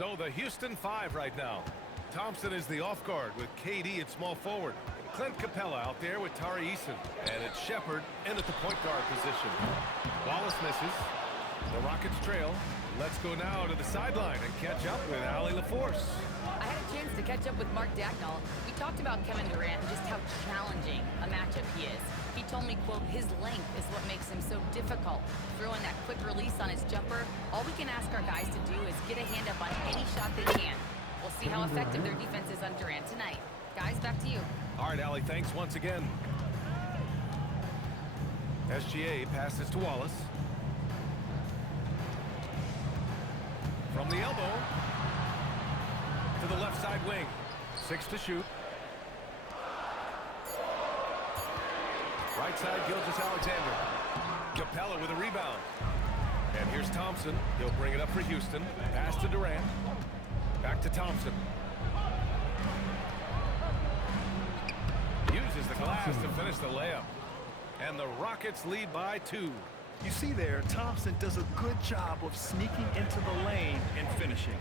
So the Houston 5 right now. Thompson is the off guard with KD at small forward. Clint Capella out there with Tari Eason. And it's Shepard in at the point guard position. Wallace misses. The Rockets trail. Let's go now to the sideline and catch up with Allie LaForce. I had a chance to catch up with Mark Dagnall. We talked about Kevin Durant and just how challenging a matchup he is. He told me, quote, his length is what makes him so difficult. Throwing that quick release on his jumper, all we can ask our guys to do is get a hand up on any shot they can. We'll see how effective their defense is on Durant tonight. Guys, back to you. All right, Allie, thanks once again. SGA passes to Wallace. From the elbow to the left side wing. 6 to shoot. Right side, Gilgeous-Alexander. Capella with a rebound. And here's Thompson. He'll bring it up for Houston. Pass to Durant. Back to Thompson. Uses the glass to finish the layup. And the Rockets lead by 2. You see there, Thompson does a good job of sneaking into the lane and finishing.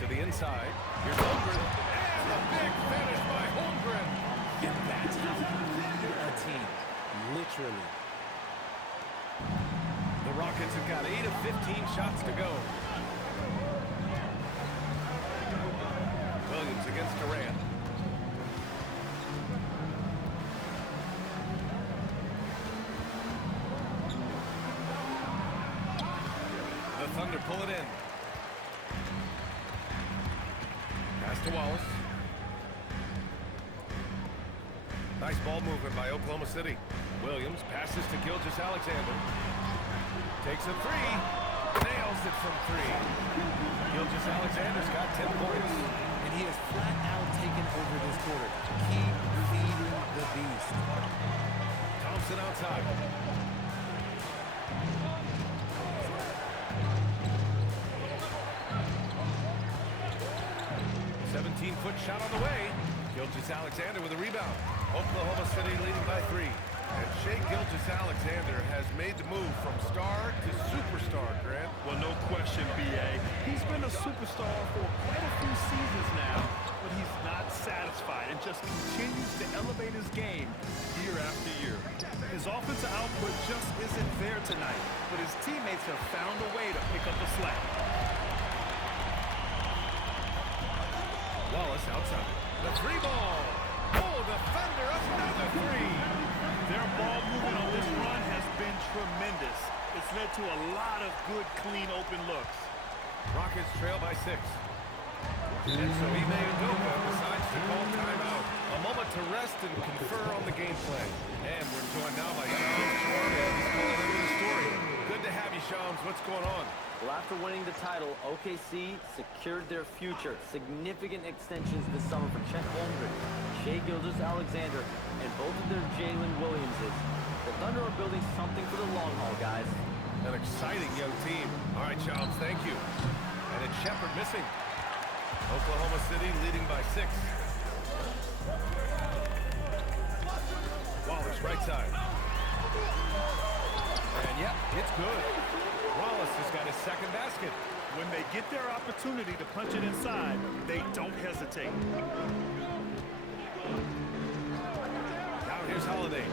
To the inside. Here's Holmgren. And a big finish by Holmgren. And that's how you lead a team. Literally. The Rockets have got 8 of 15 shots to go. Williams against Durant. The Thunder pull it in. Pass to Wallace. Nice ball movement by Oklahoma City. Williams passes to Gilgeous-Alexander. Takes a 3. Nails it from 3. Gilgeous-Alexander's got 10 points. And he has flat out taken over this quarter. Keep feeding the beast. Thompson outside. 17-foot shot on the way. Gilgeous-Alexander with a rebound. Oklahoma City leading by 3. And Shai Gilgeous-Alexander has made the move from star to superstar, Grant. Well, no question, B.A. He's been a superstar for quite a few seasons now, but he's not satisfied and just continues to elevate his game year after year. His offensive output just isn't there tonight, but his teammates have found a way to pick up the slack. Wallace outside. The 3 ball. Oh, the Thunder, another 3. Their ball movement on this run has been tremendous. It's led to a lot of good, clean, open looks. Rockets trail by 6. And so Ime Udoka decides to call timeout. A moment to rest and confer on the game plan. And we're joined now by Shams Charania. He's calling into the story. Good to have you, Shams. What's going on? Well, after winning the title, OKC secured their future. Significant extensions this summer for Chet Holmgren, Shai Gilgeous-Alexander, and both of their Jalen Williamses. The Thunder are building something for the long haul, guys. An exciting young team. All right, Shams, thank you. And it's Shepard missing. Oklahoma City leading by 6. Wallace, right side. And yep, it's good. Wallace has got his second basket. When they get their opportunity to punch it inside, they don't hesitate. Now here's Holiday.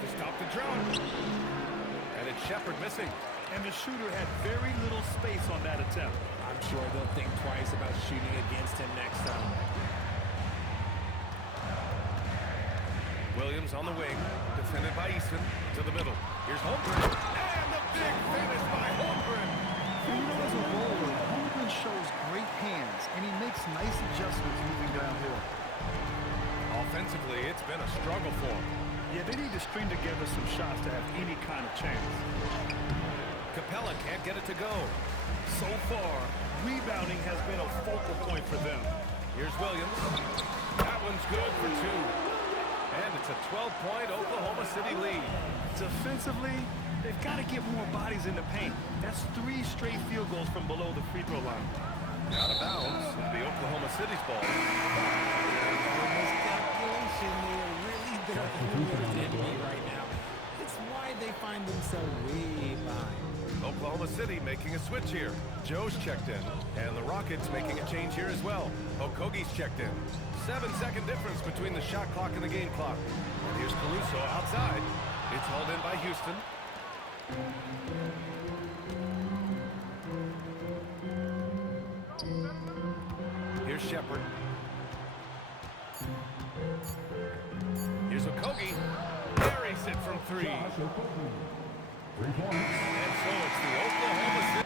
To stop the drought. And it's Shepard missing. And the shooter had very little space on that attempt. I'm sure they'll think twice about shooting against him next time. Williams on the wing, defended by Eason, to the middle. Here's Holmgren, and the big finish by Holmgren. You know, as a roller, Holmgren shows great hands, and he makes nice adjustments moving downhill. Offensively, it's been a struggle for him. Yeah, they need to string together some shots to have any kind of chance. Capella can't get it to go. So far, rebounding has been a focal point for them. Here's Williams. That one's good for 2. And it's a 12-point Oklahoma City lead. Defensively, they've got to get more bodies in the paint. That's 3 straight field goals from below the free throw line. Out of bounds, it'll be Oklahoma City's ball. Miscalculation, they are really their own worst enemy right now. It's why they find themselves way behind. Oklahoma City making a switch here. Joe's checked in, and the Rockets making a change here as well. Okogie's checked in. 7-second difference between the shot clock and the game clock. And here's Caruso outside. It's hauled in by Houston. Here's Shepard. Here's Okogie. Buries it from three. And so it's the Oklahoma City.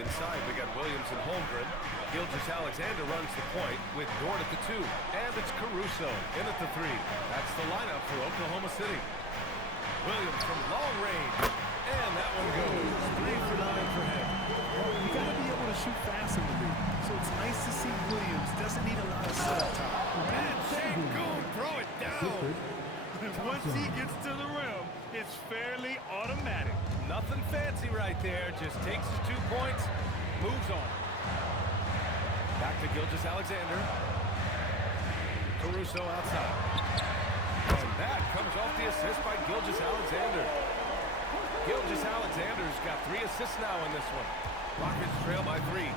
Inside, we got Williams and Holmgren. Gilgeous-Alexander runs the point with Durant at the 2. And it's Caruso in at the 3. That's the lineup for Oklahoma City. Williams from long range. And that one goes. 3 for 9 for him. You got to be able to shoot fast in the league. So it's nice to see Williams doesn't need a lot of setup time. And Sengun, throw it down. Once he gets to the rim, it's fairly automatic. Nothing fancy right there. Just takes his 2 points, moves on. Back to Gilgeous-Alexander. Caruso outside. And that comes off the assist by Gilgeous-Alexander. Gilgeous-Alexander's got 3 assists now in this one. Rockets trail by 3.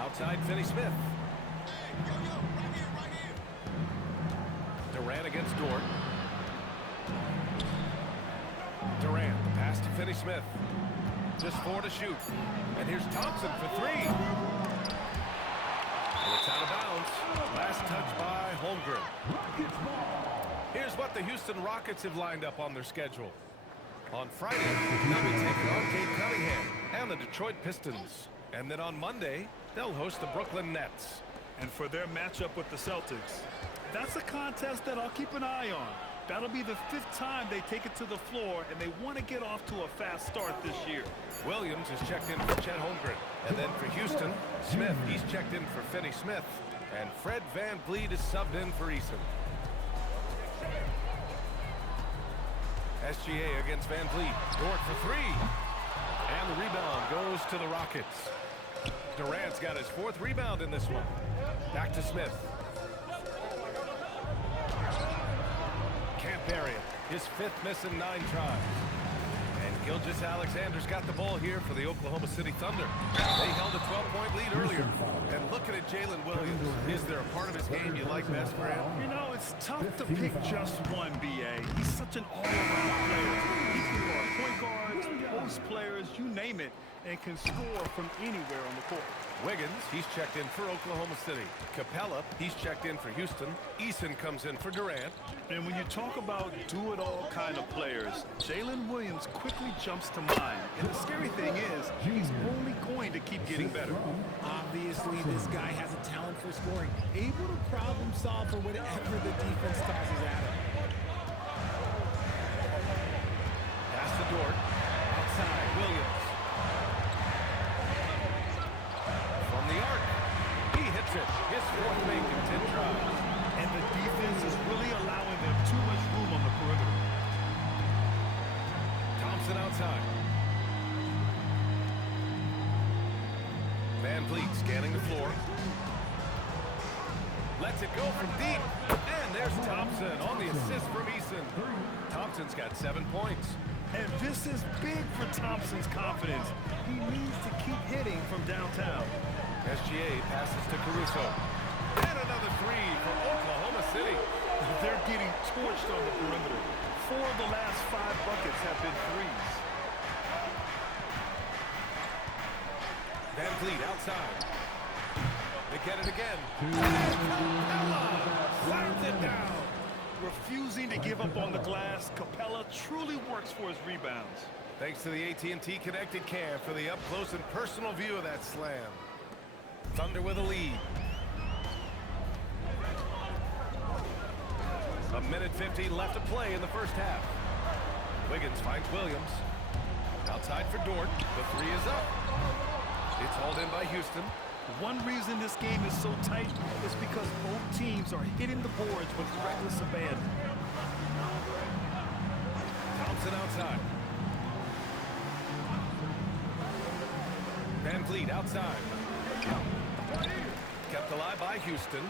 Outside, Finney-Smith. Durant against Dort. Durant, the pass to Finney-Smith. Just 4 to shoot. And here's Thompson for 3. And it's out of bounds. Last touch by Holmgren. Here's what the Houston Rockets have lined up on their schedule. On Friday, they'll be taking on Cape Cunningham and the Detroit Pistons. And then on Monday, they'll host the Brooklyn Nets. And for their matchup with the Celtics, that's a contest that I'll keep an eye on. That'll be the 5th time they take it to the floor, and they want to get off to a fast start this year. Williams is checked in for Chet Holmgren. And then for Houston, Smith, he's checked in for Finney-Smith. And Fred VanVleet is subbed in for Eason. SGA against VanVleet. Dort for 3. And the rebound goes to the Rockets. Durant's got his 4th rebound in this one. Back to Smith. Can't bury it. His 5th miss in 9 tries. And Gilgeous-Alexander's got the ball here for the Oklahoma City Thunder. They held a 12-point lead earlier. And looking at Jalen Williams, is there a part of his game you like best, Grant? You know, it's tough to pick just one, B.A. He's such an all-around player. He can guard point guards, post players, you name it, and can score from anywhere on the court. Wiggins, he's checked in for Oklahoma City. Capella, he's checked in for Houston. Eason comes in for Durant. And when you talk about do-it-all kind of players, Jalen Williams quickly jumps to mind. And the scary thing is, he's only going to keep getting better. Obviously, this guy has a talent for scoring, able to problem solve for whatever the defense tosses at him. Pass to Dort. Outside, Williams. From the arc. He hits it. His 4th make in 10 tries. And the defense is really allowing them too much room on the perimeter. Thompson outside. VanVleet scanning the floor. Lets it go from deep. And there's Thompson on the assist from Eason. Thompson's got 7 points. And this is big for Thompson's confidence. He needs to keep hitting from downtown. SGA passes to Caruso. And another 3 for Oklahoma City. They're getting torched on the perimeter. 4 of the last 5 buckets have been threes. VanVleet outside. They get it again. Capella slams it down. Refusing to give up on the glass, Capella truly works for his rebounds. Thanks to the AT&T Connected Cam for the up-close and personal view of that slam. Thunder with a lead. 1:50 left to play in the first half. Wiggins finds Williams. Outside for Dort. The 3 is up. It's hauled in by Houston. One reason this game is so tight is because both teams are hitting the boards with reckless abandon. Thompson outside. VanVleet outside. Kept alive by Houston.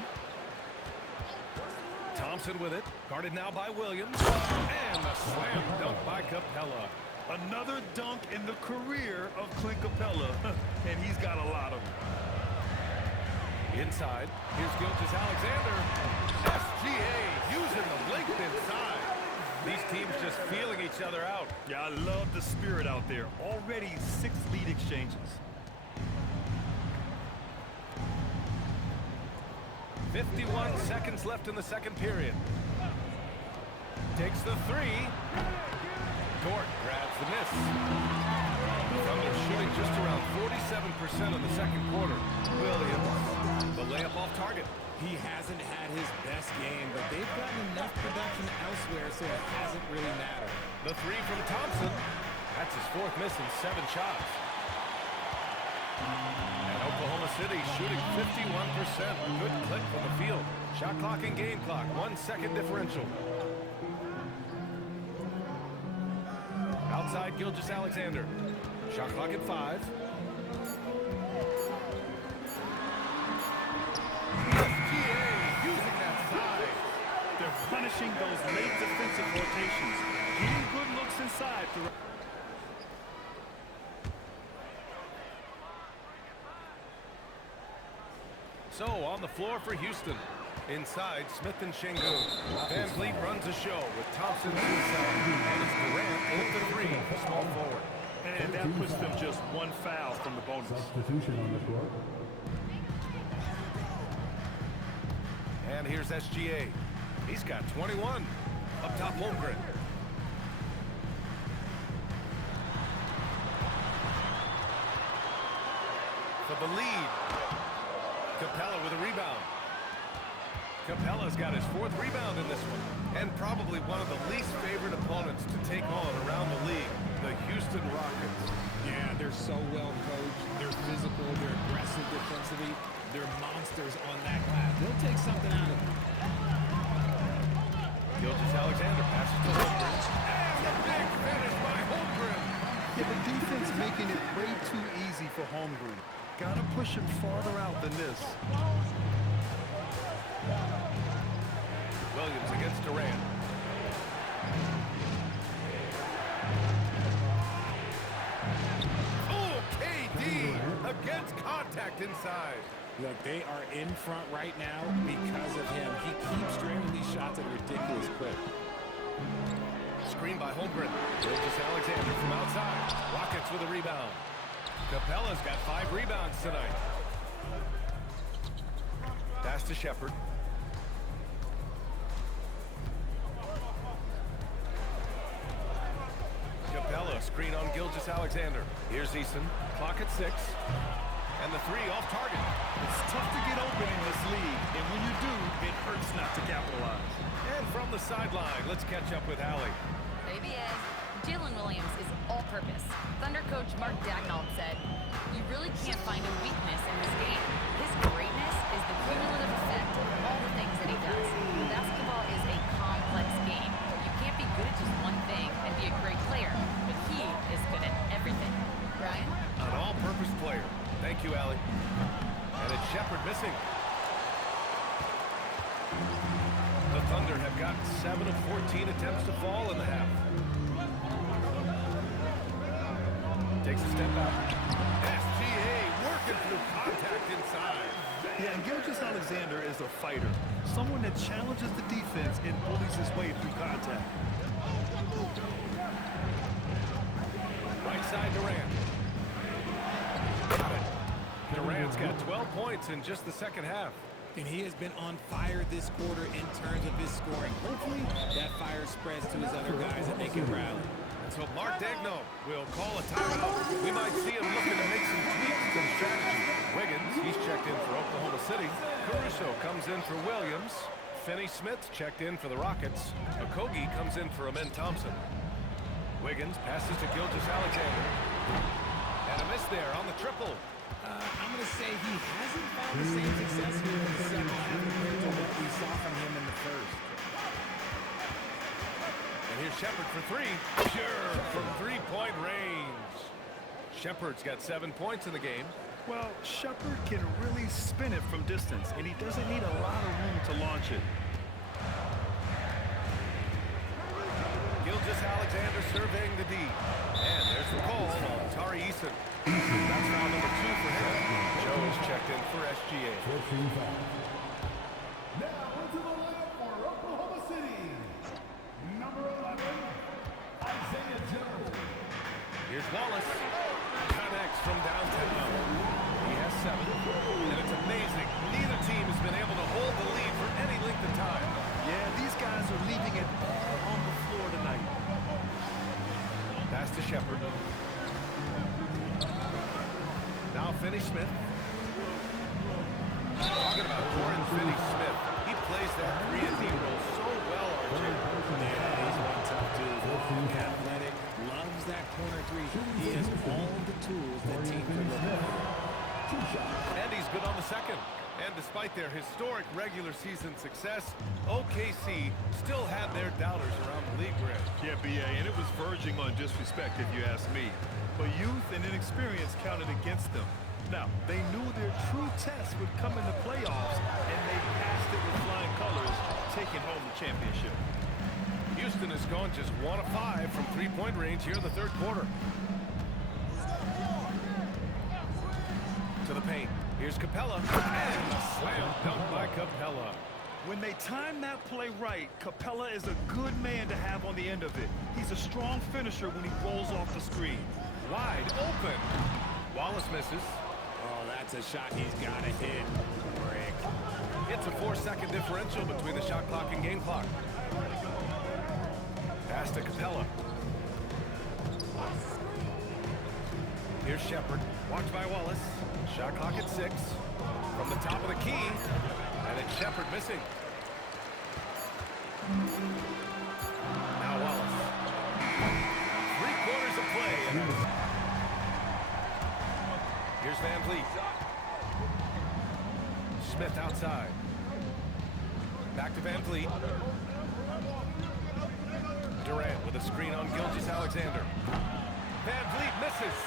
Thompson with it. Guarded now by Williams. And a slam dunk by Capella. Another dunk in the career of Clint Capella, and he's got a lot of them. Inside, here's Gilgeous-Alexander. SGA using the length inside. These teams just feeling each other out. Yeah, I love the spirit out there. Already 6 lead exchanges. 51 seconds left in the second period. Takes the three. Dort grabs the miss. The Thunder shooting just around 47% in the second quarter. Williams, the layup off target. He hasn't had his best game, but they've gotten enough production elsewhere, so it hasn't really mattered. The three from Thompson. That's his 4th miss in 7 shots. And Oklahoma City shooting 51%. Good click from the field. Shot clock and game clock. 1 second differential. Outside Gilgeous-Alexander. Shot clock at 5. SGA using that size. They're punishing those late defensive rotations. Getting good looks inside. So on the floor for Houston. Inside, Smith and Şengün. Van Vliet runs the show with Thompson to his side. And it's Durant with the three, small forward. And that puts them just 1 foul from the bonus. Substitution on the floor. And here's SGA. He's got 21. Up top, Holmgren. For the lead. Capella with a rebound. Capella's got his 4th rebound in this one. And probably one of the least favorite opponents to take on around the league, the Houston Rockets. Yeah, they're so well coached. They're physical. They're aggressive defensively. They're monsters on that glass. They'll take something out of them. Gilgeous-Alexander passes to Holmgren. And a big finish by Holmgren. Yeah, the defense making it way too easy for Holmgren. Gotta push him farther out than this. Williams against Durant. Oh, KD against contact inside. Look, they are in front right now because of him. He keeps draining these shots at a ridiculous clip. Screen by Holmgren. Gilgeous-Alexander from outside. Rockets with a rebound. Capella's got 5 rebounds tonight. Pass to Shepherd. Capella, screen on Gilgeous-Alexander. Here's Eason. Clock at 6. And the three off target. It's tough to get open in this league, and when you do, it hurts not to capitalize. And from the sideline, let's catch up with Allie. Baby Ed, Jalen Williams is all-purpose. Thunder coach Mark Daigneault said, "You really can't find a weakness in this game. His greatness is the cumulative effect of all the things that he does. Basketball is a complex game. You can't be good at just one thing and be a great player, but he is good at everything." Ryan? An all-purpose player. Thank you, Allie. And it's Shepherd missing. The Thunder have gotten 7 of 14 attempts to fall in the half. Takes a step out. SGA working through contact inside. Yeah, and Gilgeous-Alexander is a fighter. Someone that challenges the defense and bullies his way through contact. Right side, Durant. Got it. Durant's got 12 points in just the second half. And he has been on fire this quarter in terms of his scoring. Hopefully, that fire spreads to his other guys and they can rally. So Mark Daigneault will call a timeout. We might see him looking to make some tweaks to the strategy. Wiggins, he's checked in for Oklahoma City. Caruso comes in for Williams. Finney-Smith checked in for the Rockets. Okogie comes in for Amen Thompson. Wiggins passes to Gilgeous-Alexander. And a miss there on the triple. I'm going to say he hasn't found the same success here in the second half compared to what we saw from him in the first. And here's Shepherd for three. Sure, from three-point range. Shepherd's got 7 points in the game. Well, Shepherd can really spin it from distance, and he doesn't need a lot of room to launch it. Gilgeous-Alexander surveying the D. And there's the call on Tari Eason. That's foul number 2 for him. Joe is checked in for SGA. Now into the lineup for Oklahoma City. Number 11, Isaiah Joe. Here's Wallace. Connects from downtown. He has 7. And it's amazing. Neither team has been able to hold the lead for any length of time. Yeah, these guys are leaving it all on the floor tonight. Pass to Shepard. Now Finney-Smith. Talking about Durant Finney-Smith. He plays that 3-and-D role so well, RJ. Yeah, he's one tough dude. Athletic, loves that corner 3. He has all the tools that team can look for. And he's good on the second. And despite their historic regular season success, OKC still had their doubters around the league rim. Yeah, BA, and it was verging on disrespect if you ask me. But youth and inexperience counted against them. Now, they knew their true test would come in the playoffs, and they passed it with flying colors, taking home the championship. Houston has gone just 1 of 5 from three-point range here in the third quarter. To the paint. Here's Capella. And a slam dunk by Capella. When they time that play right, Capella is a good man to have on the end of it. He's a strong finisher when he rolls off the screen. Wide open. Wallace misses. Oh, that's a shot he's got to hit. Brick. It's a 4-second differential between the shot clock and game clock. Pass to Capella. Here's Shepard. Watched by Wallace. Shot clock at 6. From the top of the key. And it's Shepard missing. Now Wallace. 3 quarters of play. Here's Van Vliet. Smith outside. Back to Van Vliet. Durant with a screen on Gilgeous-Alexander. Van Vliet misses.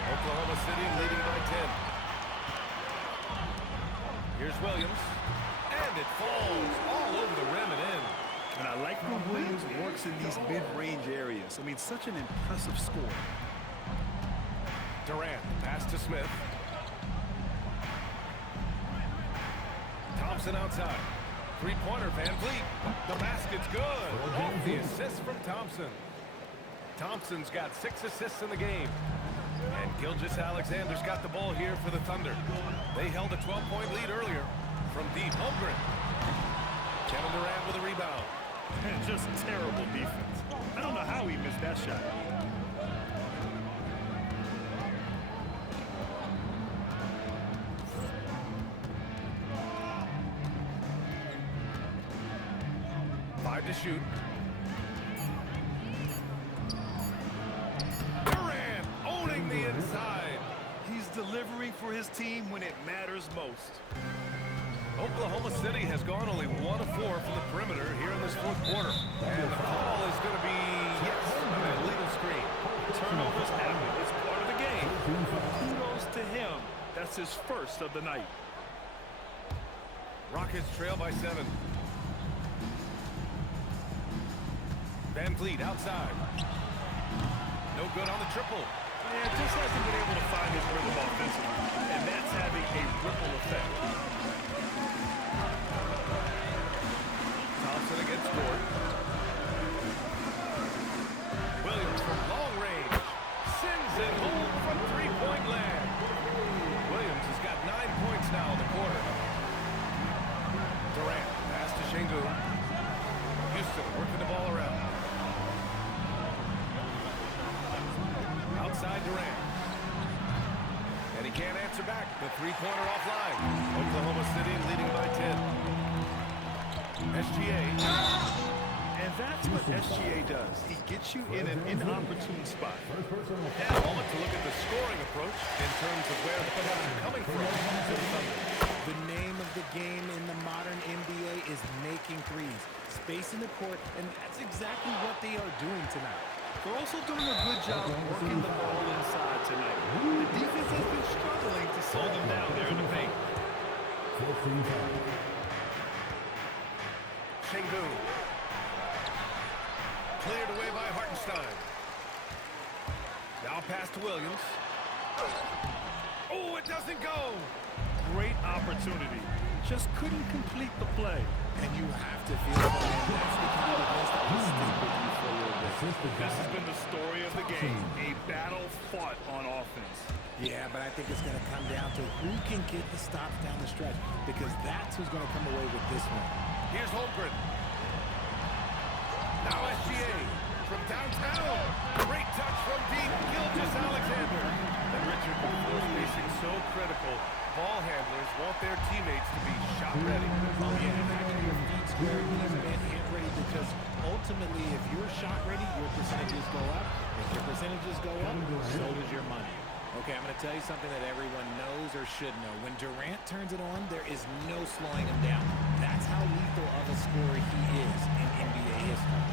Oklahoma City leading by 10. Here's Williams. And it falls all over the rim and in. And I like when Williams works in these mid-range areas. I mean, such an impressive score. Durant, pass to Smith. Thompson outside. Three-pointer, Van Vliet. The basket's good. Off the assist from Thompson. Thompson's got 6 assists in the game. And Gilgeous-Alexander's got the ball here for the Thunder. They held a 12-point lead earlier from deep. Holmgren. Kevin Durant with a rebound. And just terrible defense. I don't know how he missed that shot. To shoot. Durant owning the inside. He's delivering for his team when it matters most. Oklahoma City has gone only 1 of 4 from the perimeter here in this fourth quarter. And the call is going to be, yes, an illegal screen. Turnovers happen. It's part of the game. Kudos to him. That's his first of the night. Rockets trail by 7. Van Vliet outside. No good on the triple. Yeah, just hasn't been able to find his rhythm offensively, and that's having a ripple effect. Thompson against Gordon. Williams from long range. Sends it home from three-point land. Williams has got 9 points now in the quarter. Durant, pass to Şengün. Houston working the ball around. Outside Durant. And he can't answer back. The three-pointer offline. Oklahoma City leading by 10. SGA. And that's what SGA does. He gets you in an inopportune spot. And a moment to look at the scoring approach in terms of where the points are coming from. The name of the game in the modern NBA is making threes. Spacing the court, and that's exactly what they are doing tonight. They're also doing a good job working the ball inside tonight. The defense has been struggling to slow them down there in the paint. Şengün. Cleared away by Hartenstein. Now pass to Williams. Oh, it doesn't go. Great opportunity. Just couldn't complete the play. And you have to feel for him. That's the kind of miss that will stick with you for a little bit. This has been the story of the game. A battle fought on offense. Yeah, but I think it's going to come down to who can get the stops down the stretch, because that's who's going to come away with this one. Here's Holmgren. Now SGA from downtown. Great touch from deep. Gilgeous-Alexander. And Richard, with floor spacing so critical, ball handlers want their teammates to be shot ready. Oh, yeah, and having your feet square, knees bent, hand ready, because ultimately, if you're shot ready, your percentages go up. If your percentages go up, so does your money. Okay, I'm going to tell you something that everyone knows or should know. When Durant turns it on, there is no slowing him down. That's how lethal of a scorer he is in NBA history.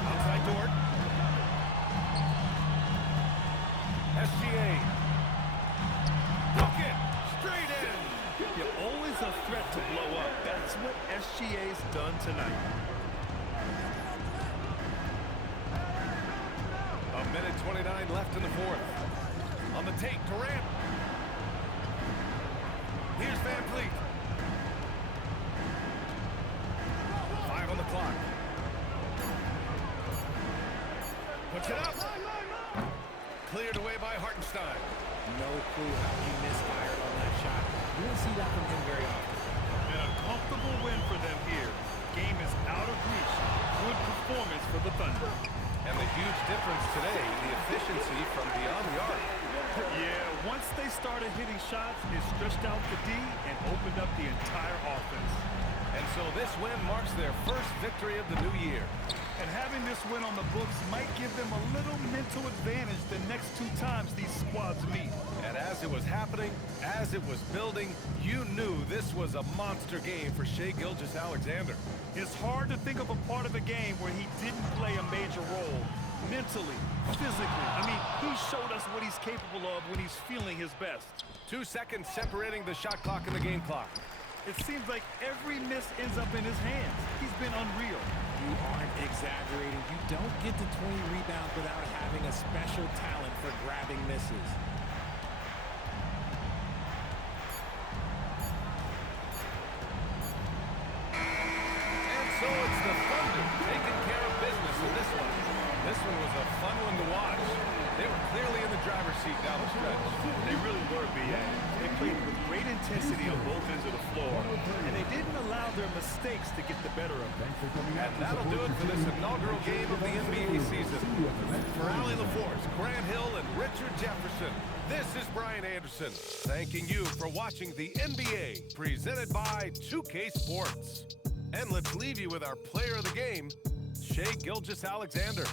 Outside Dort. SGA. Bucket. Straight in. You're always a threat to blow up. That's what SGA's done tonight. A minute 29 left in the fourth. On the take, Durant. Here's Van Vliet. 5 on the clock. Puts it up. Cleared away by Hartenstein. No clue how he misfired on that shot. You don't see that from him very often. And a comfortable win for them here. Game is out of reach. Good performance for the Thunder. And the huge difference today, the efficiency from beyond the arc. Yeah, once they started hitting shots, it stretched out the D and opened up the entire offense. And so this win marks their first victory of the new year. And having this win on the books might give them a little mental advantage the next 2 times these squads meet. And as it was happening, as it was building, you knew this was a monster game for Shai Gilgeous-Alexander. It's hard to think of a part of a game where he didn't play a major role. Mentally, physically. I mean, he showed us what he's capable of when he's feeling his best. 2 seconds separating the shot clock and the game clock. It seems like every miss ends up in his hands. He's been unreal. You aren't exaggerating. You don't get to 20 rebounds without having a special talent for grabbing misses. And so it's the Thunder taking care of business in this one. This one was a fun one to watch. They were clearly in the driver's seat down the stretch. They really were, B.A. They played with great intensity on both ends of the floor, and they didn't allow their mistakes to get the better of them. And that'll do it for this inaugural game of the NBA season. For Allie LaForce, Grant Hill, and Richard Jefferson, this is Brian Anderson, thanking you for watching the NBA, presented by 2K Sports. And let's leave you with our player of the game, Shai Gilgeous-Alexander.